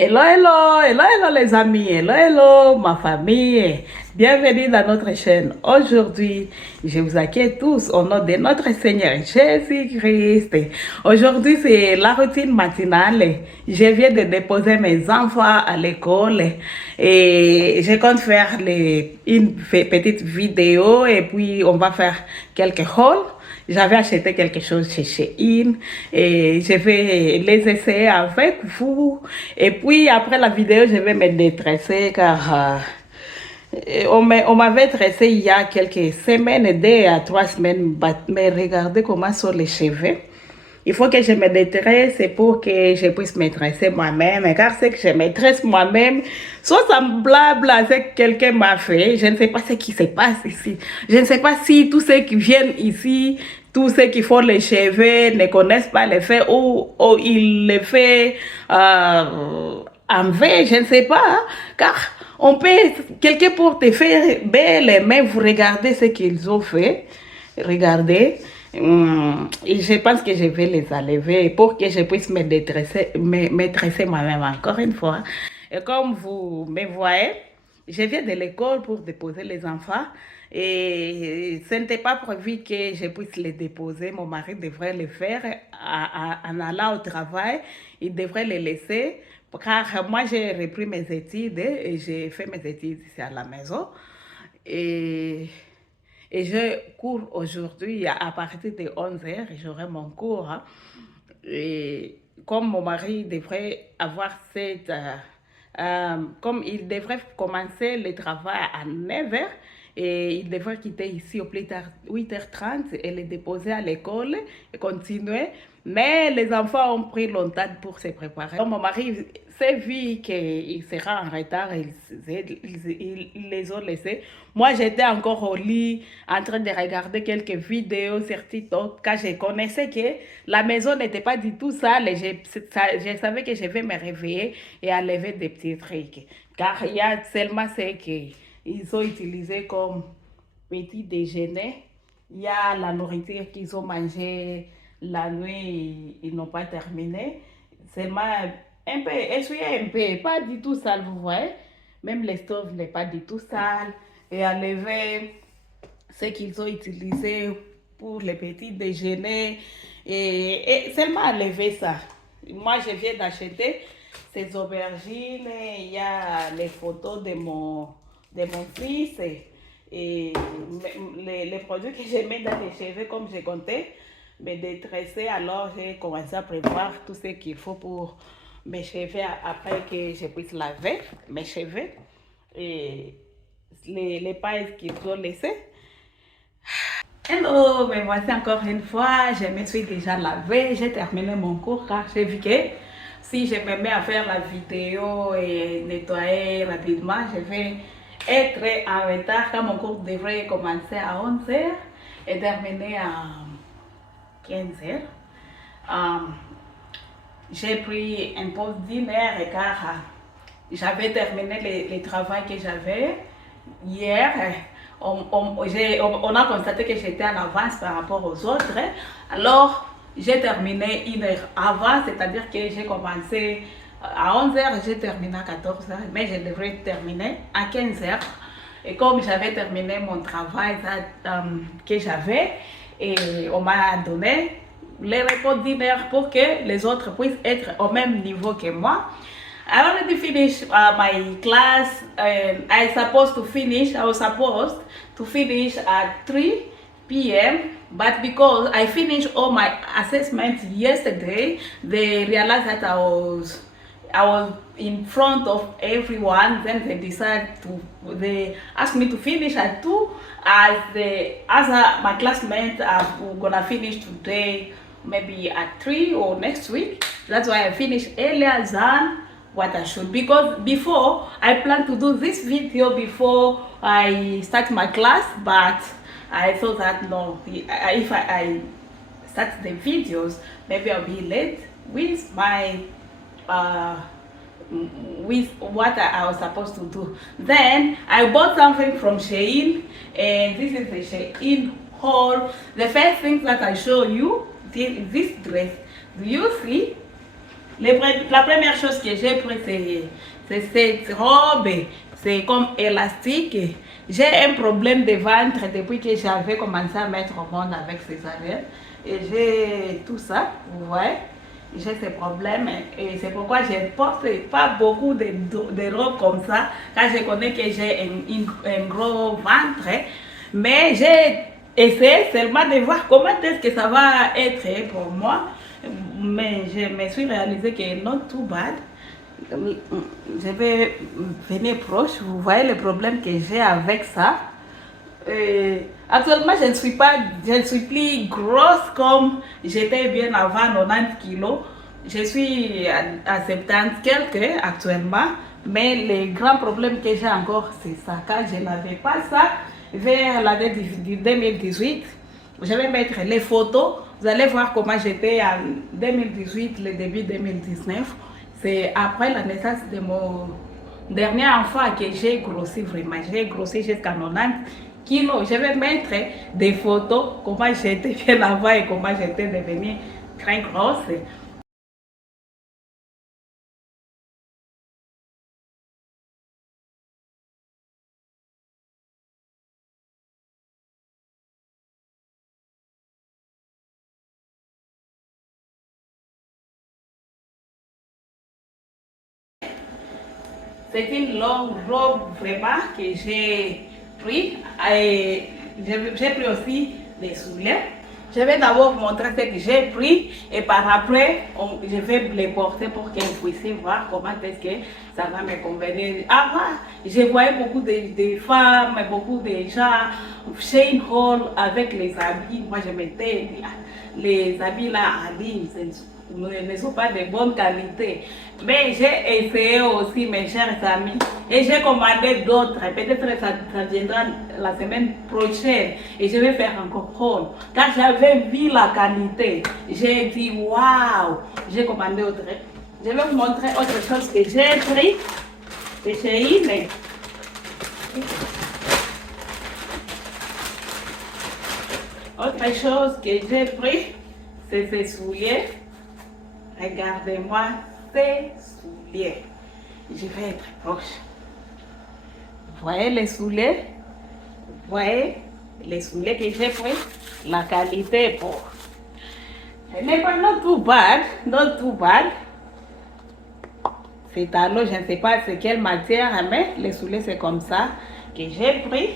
Hello, hello, hello, hello les amis, hello, hello ma famille. Bienvenue dans notre chaîne. Aujourd'hui, je vous accueille tous au nom de notre Seigneur Jésus-Christ. Aujourd'hui, c'est la routine matinale. Je viens de déposer mes enfants à l'école et je compte faire une petite vidéo et puis on va faire quelques hauls. J'avais acheté quelque chose chez Shein et je vais les essayer avec vous. Et puis après la vidéo, je vais me détresser car on m'avait dressé il y a quelques semaines, 2 à 3 semaines, mais regardez comment sont les cheveux. Il faut que je me détresse pour que je puisse me dresser moi-même, car c'est que je me dresse moi-même, soit semblable à ce que quelqu'un m'a fait. Je ne sais pas ce qui se passe ici. Je ne sais pas si tous ceux qui viennent ici, tous ceux qui font les cheveux ne connaissent pas les faits ou ils les font en vrai, je ne sais pas, hein, car on peut, quelqu'un pour te faire belle, mais vous regardez ce qu'ils ont fait, regardez. Et je pense que je vais les enlever pour que je puisse me dresser moi-même encore une fois. Et comme vous me voyez, je viens de l'école pour déposer les enfants et ce n'était pas prévu que je puisse les déposer. Mon mari devrait le faire en allant au travail. Il devrait les laisser car moi j'ai repris mes études et j'ai fait mes études ici à la maison. Et et je cours aujourd'hui à partir de 11 h, j'aurai mon cours. Hein. Et comme mon mari devrait avoir comme il devrait commencer le travail à 9 h, et il devrait quitter ici au plus tard 8h30 et le déposer à l'école et continuer. Mais les enfants ont pris longtemps pour se préparer. Donc, mon mari s'est vu qu'il sera en retard, ils les ont laissés. Moi, j'étais encore au lit en train de regarder quelques vidéos sur TikTok car je connaissais que la maison n'était pas du tout sale et je savais que je vais me réveiller et enlever des petits trucs. Car il y a seulement ce qu'ils ont utilisé comme petit déjeuner. Il y a la nourriture qu'ils ont mangée la nuit, ils n'ont pas terminé. Seulement un peu, essuyer un peu, pas du tout sale, vous voyez. Même l'estomac n'est pas du tout sale. Et enlever ce qu'ils ont utilisé pour les petits déjeuners. Et seulement enlever ça. Moi, je viens d'acheter ces aubergines. Il y a les photos de mon fils. Et les produits que je mets dans les cheveux, comme j'ai compté, me détresser. Alors, j'ai commencé à prévoir tout ce qu'il faut pour mes cheveux après que je puisse laver mes cheveux. Et les pailles qu'ils ont laissées. Hello, me voici encore une fois. Je me suis déjà lavée. J'ai terminé mon cours car j'ai vu que si je me mets à faire la vidéo et nettoyer rapidement, je vais être en retard car mon cours devrait commencer à 11 h et terminer à 15 h. J'ai pris une pause d'1 h car j'avais terminé le travail que j'avais hier. On a constaté que j'étais en avance par rapport aux autres. Alors, j'ai terminé 1 h avant, c'est-à-dire que j'ai commencé à 11 h, j'ai terminé à 14 h, mais je devrais terminer à 15 h. Et comme j'avais terminé mon travail que j'avais, et on m'a donné les repos d'1 h pour que les autres puissent être au même niveau que moi. I already finished my class and I was supposed to finish at 3 p.m. But because I finished all my assessments yesterday, they realized that I was in front of everyone. Then they asked me to finish at 2 as my classmates are gonna finish today, maybe at 3 or next week. That's why I finished earlier than what I should, because before I planned to do this video before I start my class, but I thought that no, if I start the videos, maybe I'll be late with my with what I was supposed to do. Then I bought something from Shein, and this is the Shein haul. The first thing that I show you, this dress. Do you see? La première chose que j'ai pris, c'est cette robe. C'est comme élastique. J'ai un problème de ventre depuis que j'avais commencé à mettre au monde avec césarienne. Et j'ai tout ça, vous voyez. J'ai ces problèmes et c'est pourquoi je ne porte pas beaucoup de robes comme ça, car je connais que j'ai un gros ventre. Mais j'ai essayé seulement de voir comment est-ce que ça va être pour moi. Mais je me suis réalisé que not too bad. Je vais venir proche. Vous voyez le problème que j'ai avec ça. Actuellement, je ne suis plus grosse comme j'étais bien avant 90 kilos. Je suis à 70 quelques actuellement. Mais le grand problème que j'ai encore, c'est ça. Quand je n'avais pas ça, vers l'année 2018, je vais mettre les photos. Vous allez voir comment j'étais en 2018, le début 2019. C'est après la naissance de mon dernier enfant que j'ai grossi vraiment. J'ai grossi jusqu'à 90 kilos. Je vais mettre des photos, comment j'étais bien avant et comment j'étais devenue très grosse. C'est une longue robe vraiment que j'ai pris. Et j'ai pris aussi des souliers. Je vais d'abord vous montrer ce que j'ai pris et par après, je vais les porter pour que vous puissiez voir comment est-ce que ça va me convenir. Avant, je voyais beaucoup de femmes, beaucoup de gens chez une hall avec les habits. Moi, je mettais les habits là en ligne. Ne sont pas de bonne qualité. Mais j'ai essayé aussi, mes chers amis, et j'ai commandé d'autres. Peut-être que ça viendra la semaine prochaine et je vais faire encore haul. Quand j'avais vu la qualité, j'ai dit waouh, j'ai commandé autre. Je vais vous montrer autre chose que j'ai pris. C'est chez Shein. Autre chose que j'ai pris, c'est ces souliers. Regardez-moi ces souliers. Je vais être proche. Vous voyez les souliers? Vous voyez les souliers que j'ai pris? La qualité est pour. Ce n'est pas not too bad, not too bad. Ces talons, je ne sais pas c'est quelle matière, mais les souliers c'est comme ça que j'ai pris.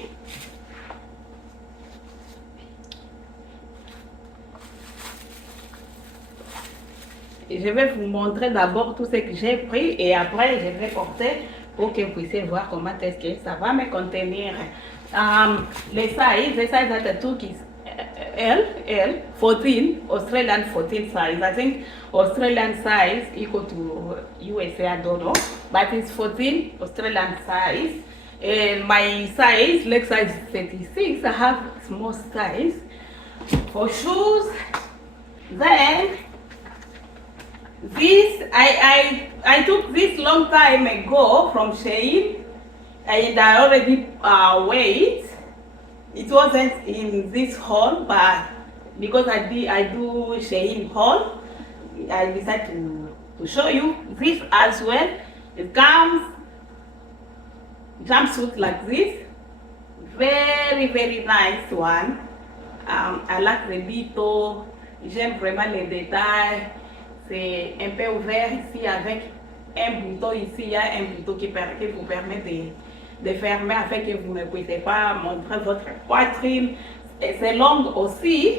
Je vais vous montrer d'abord tout ce que j'ai pris et après je vais porter pour que vous puissiez voir comment est-ce que ça va me contenir. Les sizes are the two keys. L, 14, Australian 14 size. I think Australian size equal to USA, I don't know, but it's 14 Australian size. And my size, leg size is 36. I have small size for shoes. Then this, I took this long time ago from Shein and I already wear it. It wasn't in this haul, but because I do Shein haul, I decided to show you this as well. It comes jumpsuit like this, very nice one. I like the detail, j'aime vraiment les détails. C'est un peu ouvert ici avec un bouton ici, il y a un bouton qui vous permet de fermer afin que vous ne puissiez pas montrer votre poitrine. C'est long aussi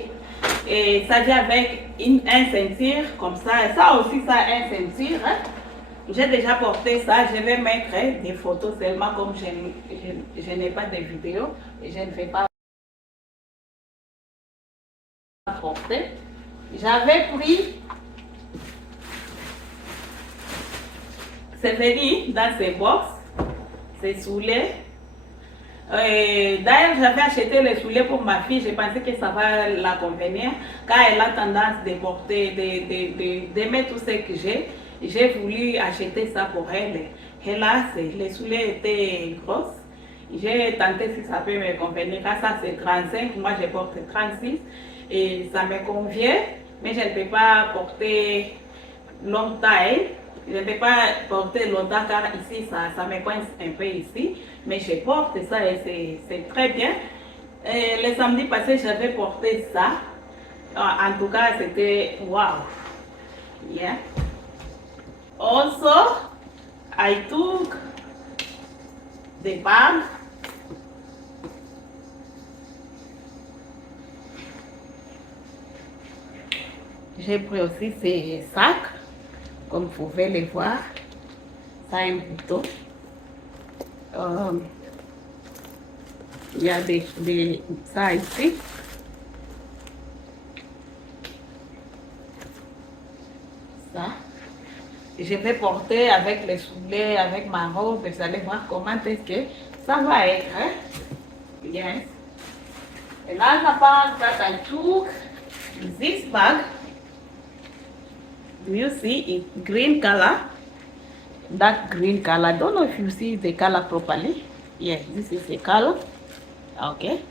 et ça vient avec un ceinture comme ça. Et ça aussi, ça a un ceinture. Hein? J'ai déjà porté ça. Je vais mettre des photos seulement comme je n'ai pas de vidéo et je ne vais pas porter. J'avais pris. C'est venu dans ces box, ces souliers. D'ailleurs, j'avais acheté les souliers pour ma fille. Je pensais que ça va la convenir. Car elle a tendance de porter, d'aimer tout ce que j'ai. J'ai voulu acheter ça pour elle. Hélas, les souliers étaient grosses. J'ai tenté si ça peut me convenir. Car ça, c'est 35. Moi, je porte 36. Et ça me convient. Mais je ne peux pas porter longtemps. Hein. Je ne vais pas porter longtemps car ici, ça me coince un peu ici. Mais je porte ça et c'est très bien. Et le samedi passé, j'avais porté ça. En tout cas, c'était wow. Yeah. Also, I took the bag. J'ai pris aussi ces sacs, comme vous pouvez les voir. Ça a un bouton. Il y a ça ici. Ça. Je vais porter avec les souliers, avec ma robe, et vous allez voir comment est-ce que ça va être. Hein? Yes. And another bag that I took is this bag. Do you see it? Green color. That green color. I don't know if you see the color properly. Yes, this is the color. Okay.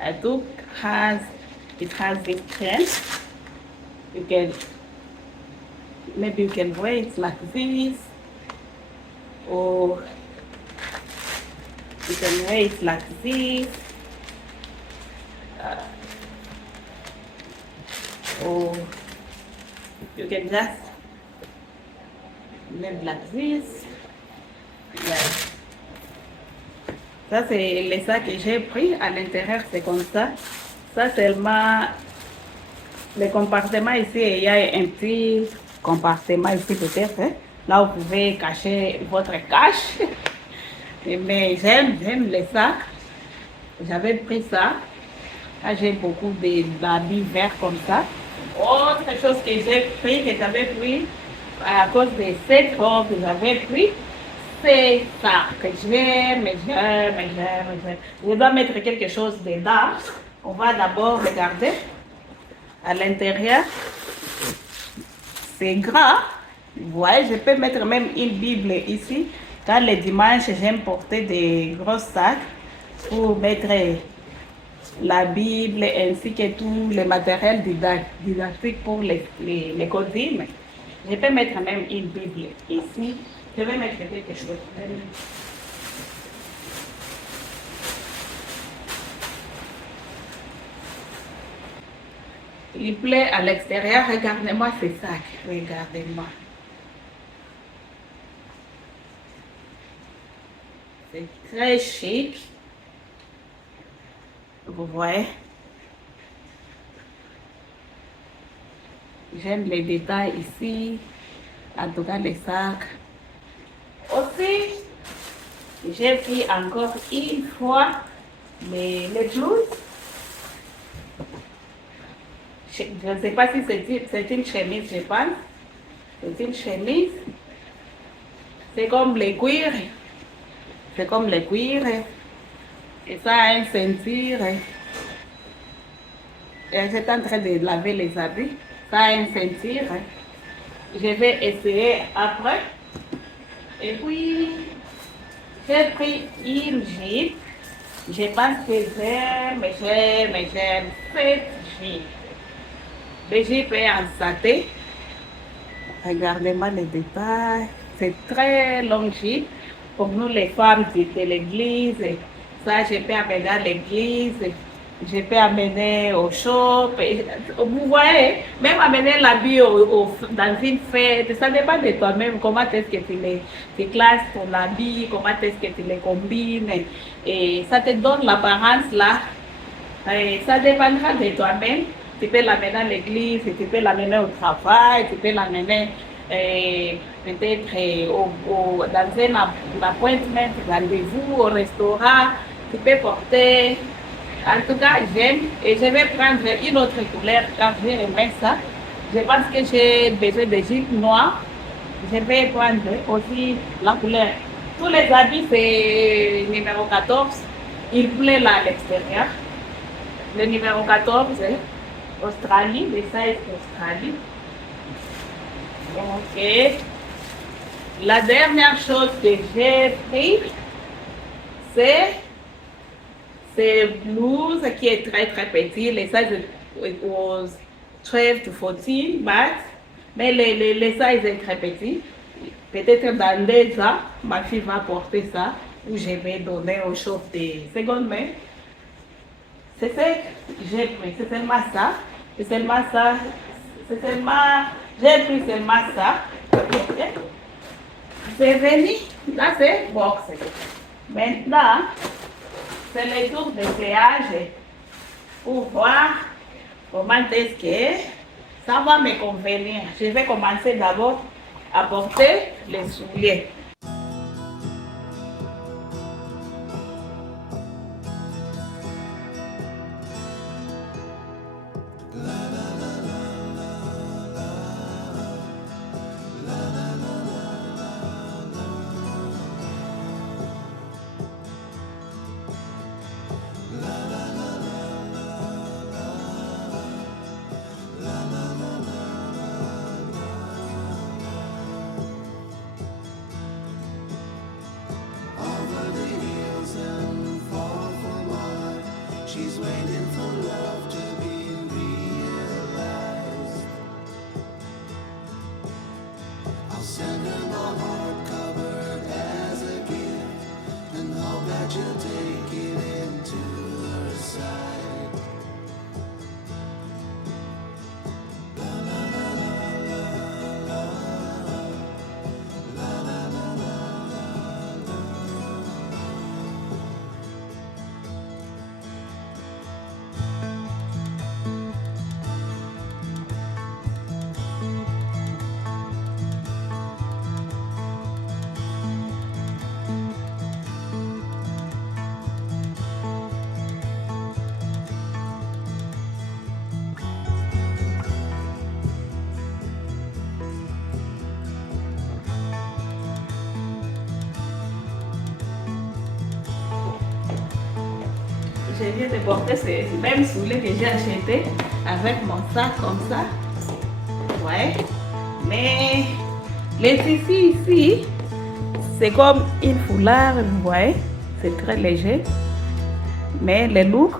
I took it has this chain. You can maybe you can wear it like this, or you can wear it like this, or you can just maybe like this. Yeah. Ça c'est les sacs que j'ai pris. À l'intérieur c'est comme ça. Ça seulement le compartiment ici, il y a un petit compartiment ici peut-être. Hein? Là vous pouvez cacher votre cache. Mais j'aime les sacs. J'avais pris ça. Là j'ai beaucoup d'habits verts comme ça. Autre chose que j'ai pris, que j'avais pris à cause de cette robe que j'avais pris, c'est ça que j'aime. Je dois mettre quelque chose dedans. On va d'abord regarder à l'intérieur. C'est grand. Vous voyez, je peux mettre même une Bible ici. Car les dimanches, j'aime porter des gros sacs pour mettre la Bible ainsi que tout le matériel didactique pour les codines. Je peux mettre même une Bible ici. Je vais mettre quelque chose. Il plaît à l'extérieur. Regardez-moi ces sacs. Regardez-moi. C'est très chic. Vous voyez. J'aime les détails ici. En tout cas, les sacs. Aussi, j'ai pris encore une fois les blouses. Je ne sais pas si c'est une chemise, je pense. C'est une chemise. C'est comme les cuirs. C'est comme les cuirs. Et ça a une ceinture. Et j'étais en train de laver les habits. Ça a une ceinture. Je vais essayer après. Et puis, j'ai pris une jupe. Je pense que j'aime cette jupe. Le jupe est en saté. Regardez-moi les détails. C'est très long jupe. Pour nous les femmes de l'église. Ça, je peux amener à l'église. Je peux amener au shop. Vous voyez, même amener l'habit dans une fête, ça dépend de toi-même. Comment est-ce que tu classes ton habit, comment est-ce que tu les combines. Et ça te donne l'apparence là. Et ça dépendra de toi-même. Tu peux l'amener à l'église, tu peux l'amener au travail, tu peux l'amener peut-être dans un appointment, rendez-vous au restaurant. Tu peux porter. En tout cas, j'aime et je vais prendre une autre couleur car j'ai aimé ça. Je pense que j'ai besoin de jupes noires. Je vais prendre aussi la couleur. Tous les habits, c'est numéro 14. Il plaît là à l'extérieur. Le numéro 14, Australie, le size Australie. Ok. La dernière chose que j'ai pris, c'est blouse qui est très très petit. Le size was 12 to 14, Mais les sizes est très petit. Peut-être dans 2 ans, ma fille va porter ça ou je vais donner au chef de seconde main. C'est ce que j'ai pris, c'est seulement ça. C'est seulement ça. C'est seulement. J'ai pris seulement ça. Ok. C'est venu. Là, c'est box. Maintenant, c'est le tour de séage pour voir comment est-ce que ça va me convenir. Je vais commencer d'abord à porter les souliers. She's waiting for love to be realized. I'll send her my heart covered as a gift and hope that you'll take it into her side. Je viens de porter ces mêmes souliers que j'ai acheté avec mon sac comme ça. Ouais. Mais les tissus ici, c'est comme une foulard, vous voyez. C'est très léger. Mais les looks,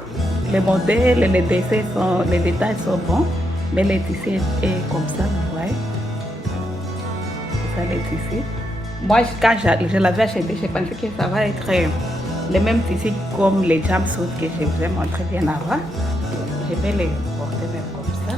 les modèles, les dessins sont, les détails sont bons. Mais les tissus est comme ça, vous voyez. C'est ça les tissus. Moi, quand je l'avais acheté, je pensais que ça va être les mêmes tissus comme les jumpsuits que je vous ai montré bien avant. Je vais les porter même comme ça.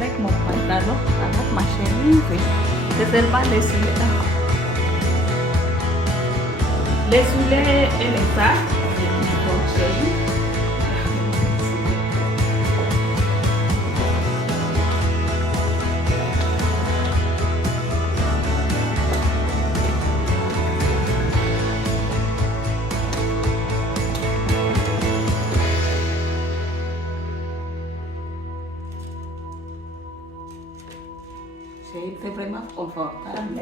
Avec mon pantalon, avec ma chemise, c'est seulement les souliers. Les souliers et les sacs, c'est vraiment confortable.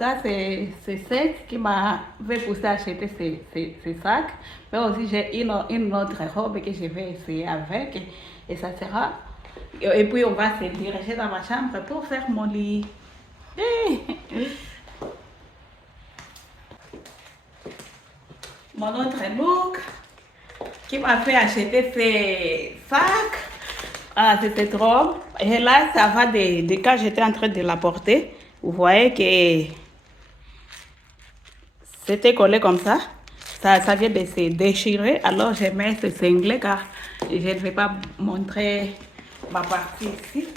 cas, c'est Seth qui m'avait poussé à acheter ces sacs. Mais aussi, j'ai une autre robe que je vais essayer avec. Et ça sera. Et puis, on va se diriger dans ma chambre pour faire mon lit. Mon autre look qui m'a fait acheter ces sacs. Ah, c'est cette robe. Et là, ça va de quand j'étais en train de la porter. Vous voyez que c'était collé comme ça. Ça vient de se déchirer. Alors, je mets ce singlet car je ne vais pas montrer ma partie ici.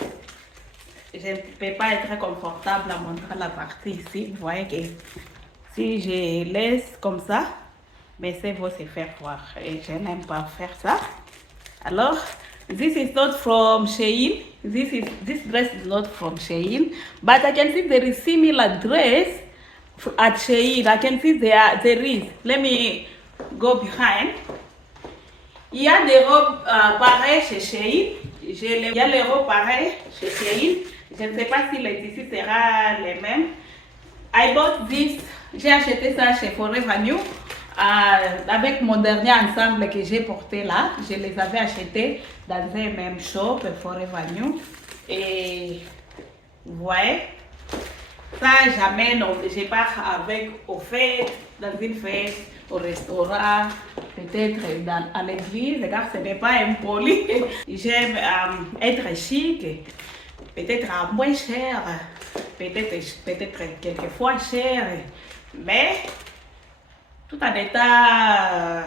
Je ne peux pas être confortable à montrer la partie ici. Vous voyez que si je laisse comme ça, mais c'est vous se faire voir. Et je n'aime pas faire ça. Alors, this is not from Shein. This dress is not from Shein. But I can see there is similar dress at Shein. I can see there is. Let me go behind. Il y a des robes pareilles chez Shein. Il y a les robes pareilles chez Shein. Je ne sais pas si les tissus seront les mêmes. I bought this. J'ai acheté ça chez Forever New. Avec mon dernier ensemble que j'ai porté là, je les avais achetés dans un même shop, Forever New. Et vous voyez, ça jamais, non, je pars avec aux fêtes, dans une fête, au restaurant, peut-être à l'église, car ce n'est pas impoli. J'aime être chic, peut-être à moins cher, peut-être quelquefois cher, mais tout en état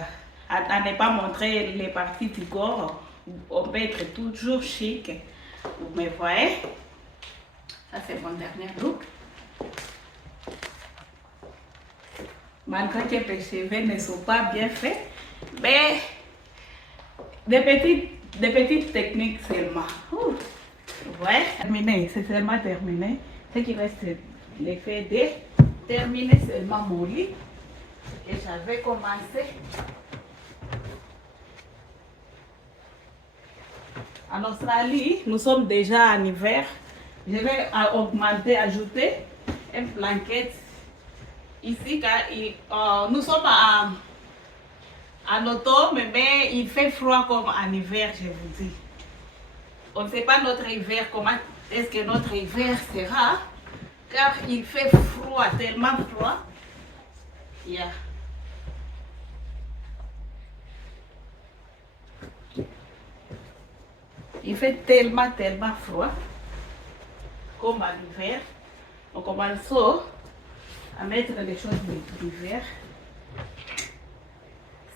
à ne pas montrer les parties du corps, on peut être toujours chic. Vous me voyez? Ça, c'est mon dernier look. Malgré que mes cheveux ne sont pas bien faits, mais des petites techniques seulement. Vous voyez? Terminé, c'est seulement terminé. Ce qui reste, c'est l'effet de terminer seulement mon lit. Et j'avais commencé. En Australie, nous sommes déjà en hiver. Je vais ajouter une blanquette ici car nous sommes en automne, mais il fait froid comme en hiver, je vous dis. On ne sait pas notre hiver, comment est-ce que notre hiver sera, car il fait froid, tellement froid. Yeah. Il fait tellement froid comme en hiver. On commence à mettre les choses d'hiver.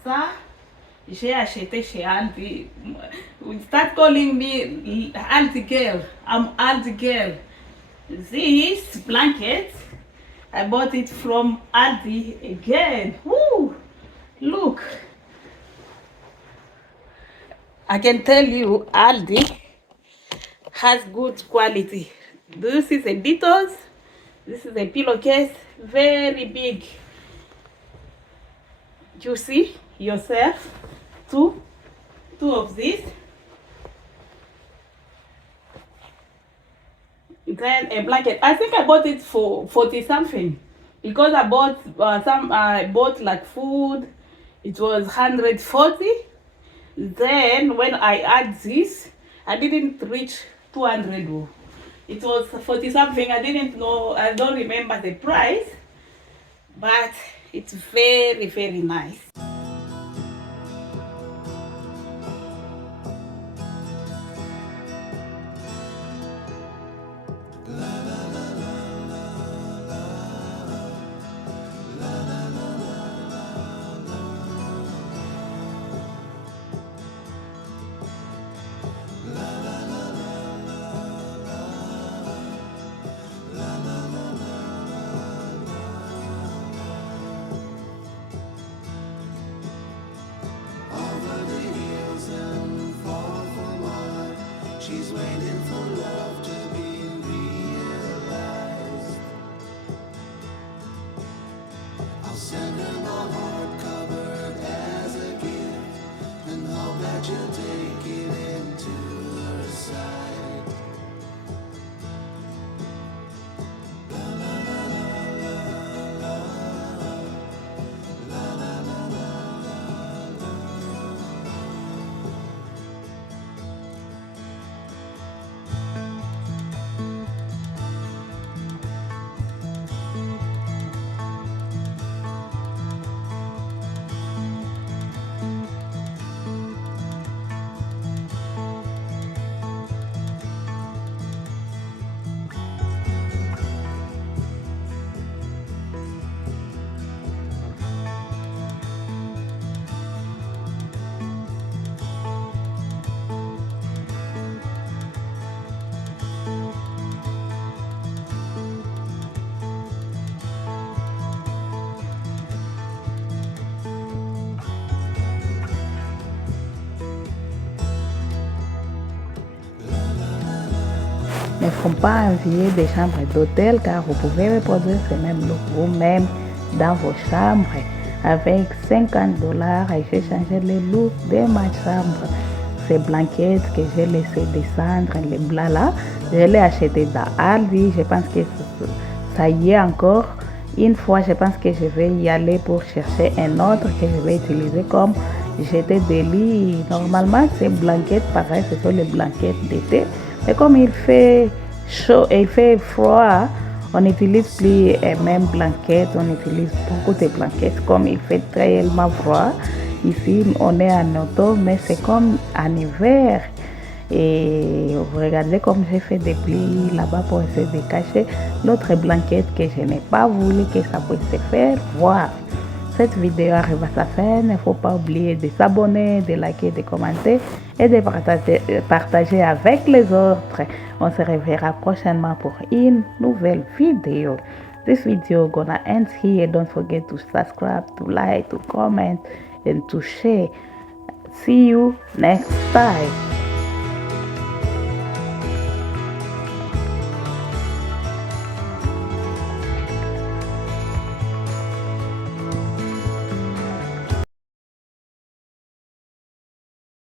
Ça, j'ai acheté chez Aldi. Start calling me Aldi girl. I'm Aldi girl. This blanket, I bought it from Aldi again. Woo! Look. I can tell you Aldi has good quality. This is a Detox. This is a pillowcase, very big. You see yourself, two of these. Then a blanket. I think I bought it for 40 something because I bought like food. It was 140. Then when I add this, I didn't reach 200. It was 40 something. I didn't know. I don't remember the price, but it's very, very nice. Over the hills and far from her, she's waiting for love to be realized. I'll send her my heart covered as a gift, and hope that you'll take it into her side. La la la la la. ne font pas envier des chambres d'hôtel car vous pouvez reproduire ces mêmes looks vous-même dans vos chambres. Avec $50, j'ai changé le look de ma chambre. Ces blanquettes que j'ai laissé descendre, les blancs là, je l'ai acheté dans Aldi. Je pense que ça y est encore. Une fois, je pense que je vais y aller pour chercher un autre que je vais utiliser comme jeter des lits. Normalement, ces blanquettes, pareil, ce sont les blanquettes d'été. Mais comme il fait chaud et il fait froid, on n'utilise plus les mêmes blanquettes, on utilise beaucoup de blanquettes comme il fait tellement froid. Ici, on est en automne, mais c'est comme en hiver. Et regardez comme j'ai fait des plis là-bas pour essayer de cacher l'autre blanquette que je n'ai pas voulu que ça puisse se faire voir. Cette vidéo arrive à sa fin. Il ne faut pas oublier de s'abonner, de liker, de commenter et de partager avec les autres. On se reverra prochainement pour une nouvelle vidéo. This video gonna end here. Don't forget to subscribe, to like, to comment, and to share. See you next time.